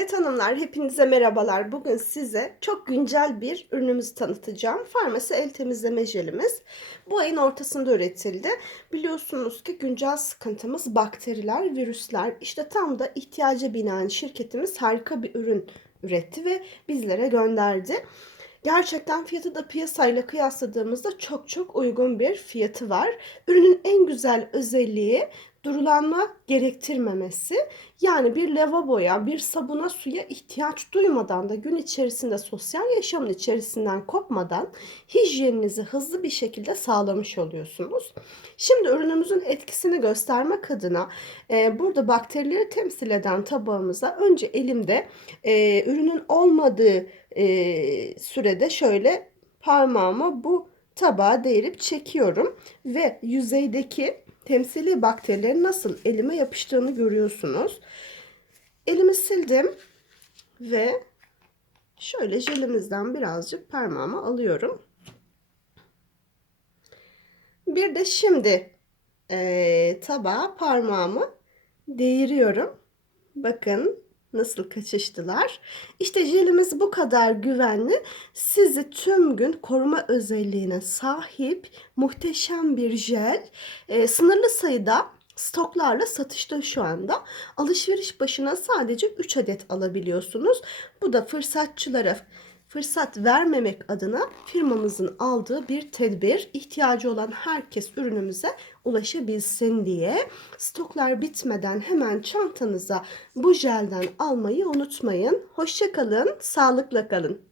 Evet hanımlar, hepinize merhabalar. Bugün size çok güncel bir ürünümüzü tanıtacağım. Farmasi el temizleme jelimiz. Bu ayın ortasında üretildi. Biliyorsunuz ki güncel sıkıntımız bakteriler, virüsler. İşte tam da ihtiyaca binaen şirketimiz harika bir ürün üretti ve bizlere gönderdi. Gerçekten fiyatı da piyasayla kıyasladığımızda çok çok uygun bir fiyatı var. Ürünün en güzel özelliği durulanma gerektirmemesi. Yani bir lavaboya, bir sabuna, suya ihtiyaç duymadan da gün içerisinde sosyal yaşamın içerisinden kopmadan hijyeninizi hızlı bir şekilde sağlamış oluyorsunuz. Şimdi ürünümüzün etkisini göstermek adına e, burada bakterileri temsil eden tabağımıza önce elimde e, ürünün olmadığı e, sürede şöyle parmağımı bu tabağa değirip çekiyorum ve yüzeydeki temsili bakterilerin nasıl elime yapıştığını görüyorsunuz. Elimi sildim ve şöyle jelimizden birazcık parmağıma alıyorum. Bir de şimdi e, tabağa parmağımı değiriyorum. Bakın nasıl kaçıştılar. İşte jelimiz bu kadar güvenli. Sizi tüm gün koruma özelliğine sahip muhteşem bir jel. E, sınırlı sayıda stoklarla satışta şu anda. Alışveriş başına sadece 3 adet alabiliyorsunuz. Bu da fırsatçılara fırsat vermemek adına firmamızın aldığı bir tedbir. İhtiyacı olan herkes ürünümüze ulaşabilsin diye. Stoklar bitmeden hemen çantanıza bu jelden almayı unutmayın. Hoşçakalın, sağlıkla kalın.